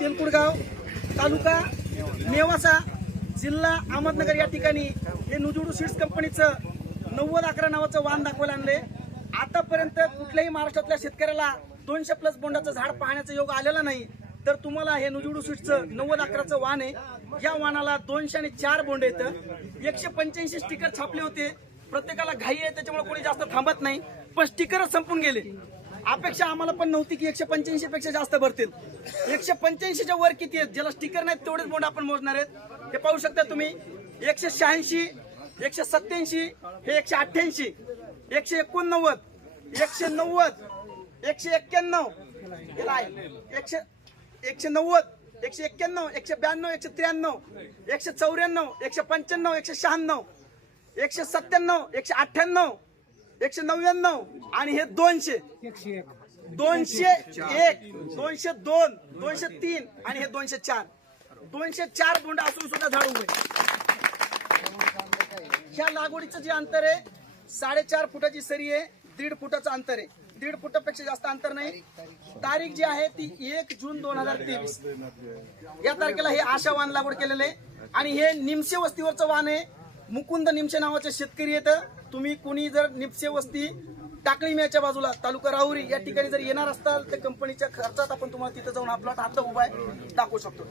तेलकुडगाव तालुका नेवासा जिल्हा अहमदनगर या ठिकाणी हे नुजुडू सीड्स कंपनीचं 9011 नावाचं वाहन दाखवायला आणले। आतापर्यंत कुठल्याही महाराष्ट्रातल्या शेतकऱ्याला 200+ बोंडाचं झाड पाहण्याचा योग आलेला नाही। तर तुम्हाला हे नुजुडू सीड्सचं 9011चं वाहन आहे। या वाहनाला 204 बोंड येतं, 185 स्टिकर छापले होते। प्रत्येकाला घाई आहे त्याच्यामुळे कोणी जास्त थांबत नाही, पण स्टिकरच संपून गेले। अपेक्षा आम्हाला पण नव्हती की 185 पेक्षा जास्त भरतील। 185च्या वर किती आहेत, ज्याला स्टिकर नाही तेवढेच बोंड आपण मोजणार आहेत। हे पाहू शकता तुम्ही, 186, 187, हे 188, 189, 190, 191, 190, 191, 192, 193, 194, 195, 196, 197, 198, 199 आणि हे 200, 201, 202, 203 आणि हे 204, 204 बोंड असून सुद्धा झाड उभे। ह्या लागवडीचं जे अंतर आहे 4.5 फुटाची सरी आहे, 1.5 फुटाचं अंतर आहे, 1.5 फुटापेक्षा जास्त अंतर नाही। तारीख जी आहे ती 1 जून 2023 या तारखेला हे आशा वाहन लागवड केलेले आहे। आणि हे निमसे वस्तीवरचं वाहन आहे। मुकुंद निमसे नावाचे शेतकरी येतं। तुम्ही कोणी जर निमसे वस्ती टाकळीम्याच्या बाजूला तालुका राहुरी या ठिकाणी जर येणार असताल तर कंपनीच्या खर्चात आपण तुम्हाला तिथे जाऊन आपला आता उभा आहे दाखवू शकतो।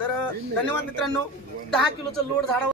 तर धन्यवाद मित्रांनो। 10 किलोचं लोड झाडावर